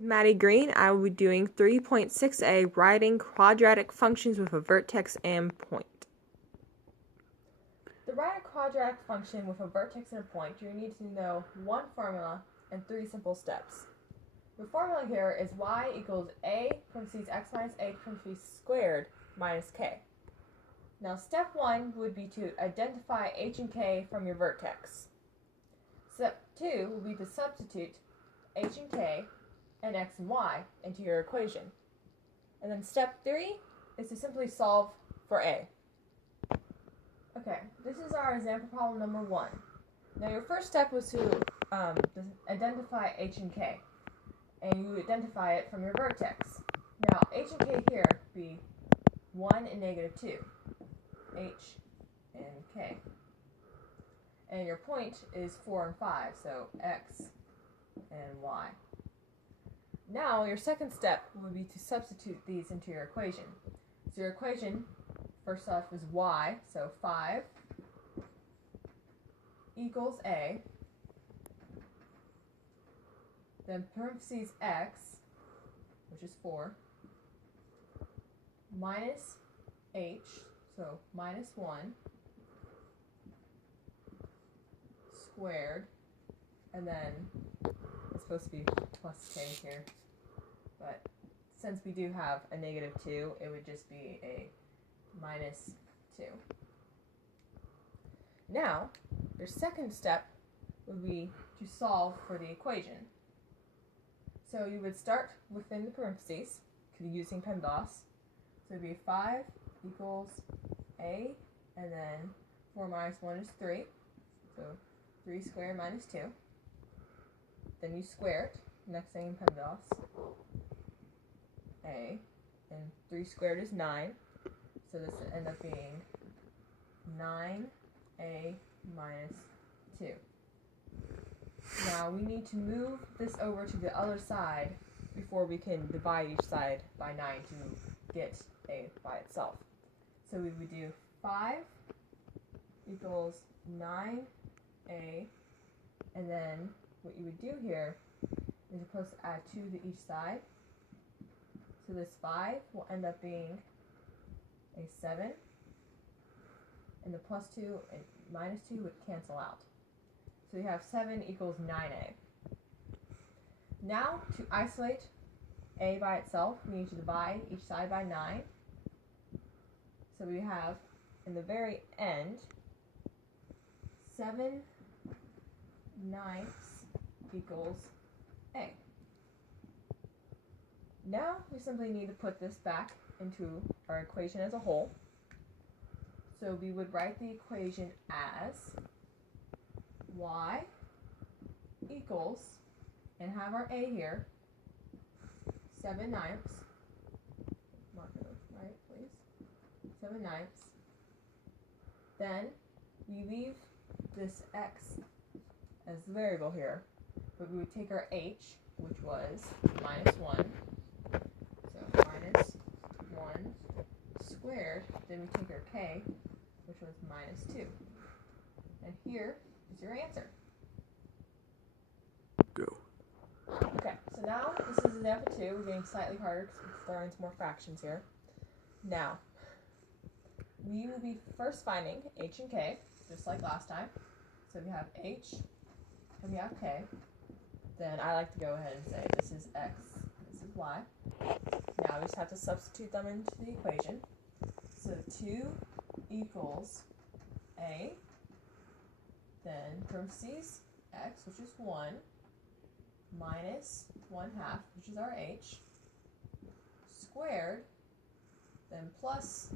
Maddie Green. I will be doing 3.6a, writing quadratic functions with a vertex and point. To write a quadratic function with a vertex and a point, you need to know one formula and 3 simple steps. The formula here is y equals a parentheses x minus a parentheses squared minus k. Now step 1 would be to identify h and k from your vertex. Step 2 will be to substitute h and k and x and y into your equation. And then step 3 is to simply solve for a. Okay, this is our example problem number 1. Now your first step was to identify h and k, and you identify it from your vertex. Now h and k here would be 1 and negative 2, h and k. And your point is 4 and 5, so x and y. Now your second step would be to substitute these into your equation. So your equation, first off, is y, so 5 equals a, then parentheses x, which is 4, minus h, so minus 1, squared, and then it's supposed to be plus k here, but since we do have a negative 2, it would just be a minus 2. Now, your second step would be to solve for the equation. So you would start within the parentheses, using PEMDAS. So it would be 5 equals a, and then 4 minus 1 is 3. So 3 squared minus 2. Then you square it, next thing in PEMDAS. A, and 3 squared is 9. So this would end up being 9a minus 2. Now we need to move this over to the other side before we can divide each side by 9 to get a by itself. So we would do 5 equals 9a, and then what you would do here is you're supposed to add 2 to each side. So this 5 will end up being a 7, and the plus 2 and minus 2 would cancel out. So you have 7 equals 9a. Now, to isolate a by itself, we need to divide each side by 9. So we have, in the very end, 7 ninths equals a. Now, we simply need to put this back into our equation as a whole. So we would write the equation as y equals, and have our a here, 7 ninths, mark it right please, 7 ninths. Then we leave this x as the variable here, but we would take our h, which was minus 1, so minus 1 squared, then we take our k, which was minus 2. And here is your answer. Go. Okay, so now this is example 2. We're getting slightly harder because we're throwing some more fractions here. Now, we will be first finding h and k, just like last time. So we have h and we have k. Then I like to go ahead and say this is x, this is y. Now we just have to substitute them into the equation. So 2 equals a, then parentheses x, which is 1, minus 1/2, which is our h, squared, then plus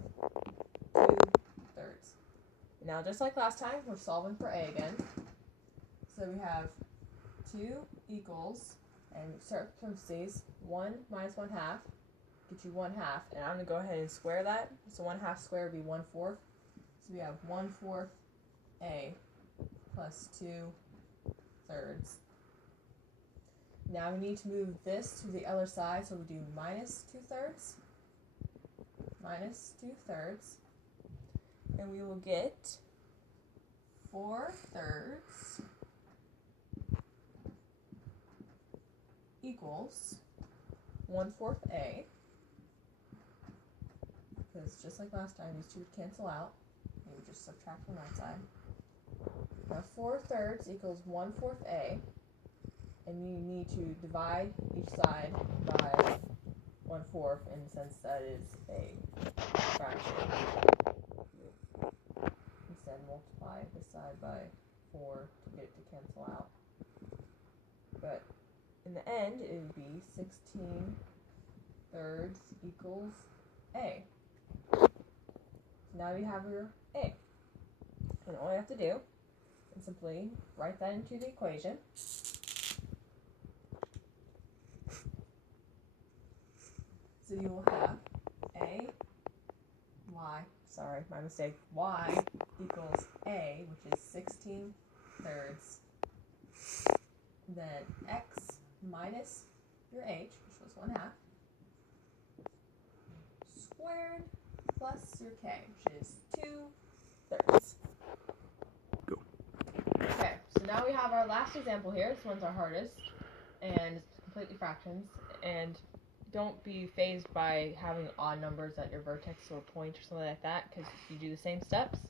2/3. Now, just like last time, we're solving for a again. So we have 2 equals, and start with parentheses, 1 minus 1/2, get you 1/2, and I'm going to go ahead and square that. So 1/2 squared would be 1/4. So we have 1/4 a plus 2/3. Now we need to move this to the other side, so we do minus 2/3, and we will get 4/3 equals 1/4 A, because just like last time, these two would cancel out. You would just subtract from that side. Now 4/3 equals 1/4 A, and you need to divide each side by 1/4 in the sense that is a fraction. Instead, multiply this side by 4 to get it to cancel out. But in the end, it would be 16/3 equals A. So now you have your A. And all you have to do is simply write that into the equation. So you will have my mistake, y equals A, which is 16/3. Then x minus your h, which was 1/2, squared plus your k, which is 2/3. Go. Okay, so now we have our last example here. This one's our hardest, and it's completely fractions. And don't be fazed by having odd numbers at your vertex or point or something like that, because you do the same steps.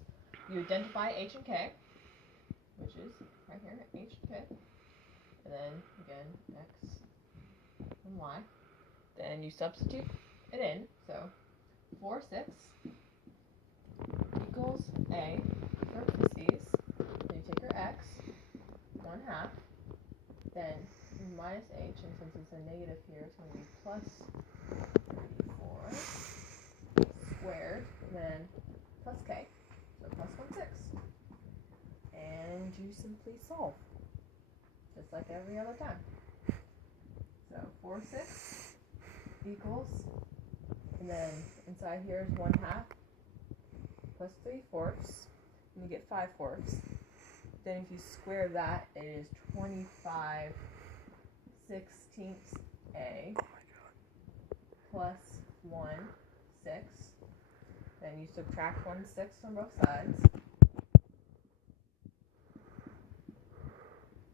You identify h and k, which is right here, h and k. And then, again, x and y. Then you substitute it in. So 4/6 equals A for parentheses. Then you take your x, 1/2. Then minus h, and since it's a negative here, it's going to be plus 34 squared. Then plus k, so plus 1/6. And you simply solve, just like every other time. So 4/6 equals, and then inside here is 1/2 plus 3/4, and you get 5/4. Then if you square that, it is 25/16 A plus 1/6. Then you subtract 1/6 from both sides.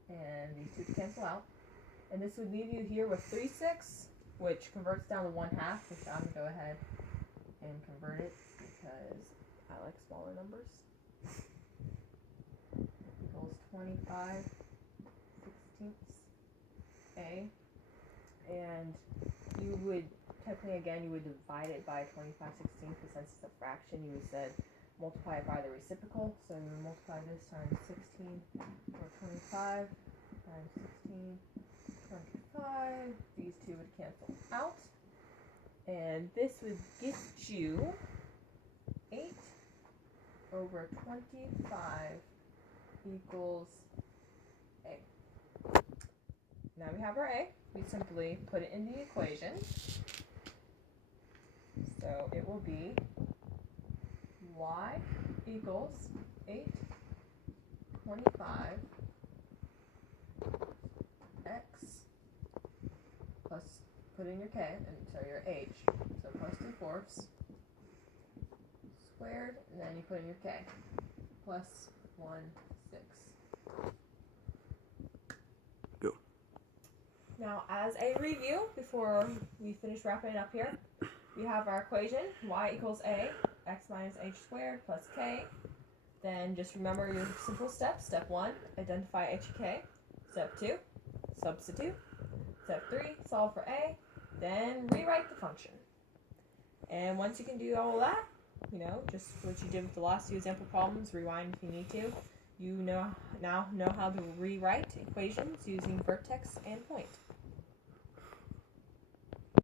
And these two cancel out. And this would leave you here with 3/6, which converts down to 1/2, which I'm going to go ahead and convert it because I like smaller numbers. Equals 25/16 A. And you would, technically again, you would divide it by 25/16, but since it's a fraction, you would said multiply it by the reciprocal. So you would multiply this times 16 or 25 times 16, 25. These two would cancel out. And this would get you 8/25 equals A. Now we have our A. We simply put it in the equation. So it will be y equals 8/25 x plus, put in your k, and so your h, so plus 2/4 squared, and then you put in your k, plus 1/6. Go. Now, as a review, before we finish wrapping it up here, we have our equation, y equals a, x minus h squared plus k. Then just remember your simple steps. Step 1, identify h and k. Step 2, substitute. Step 3, solve for a. Then rewrite the function. And once you can do all that, just what you did with the last few example problems, rewind if you need to, you now know how to rewrite equations using vertex and point.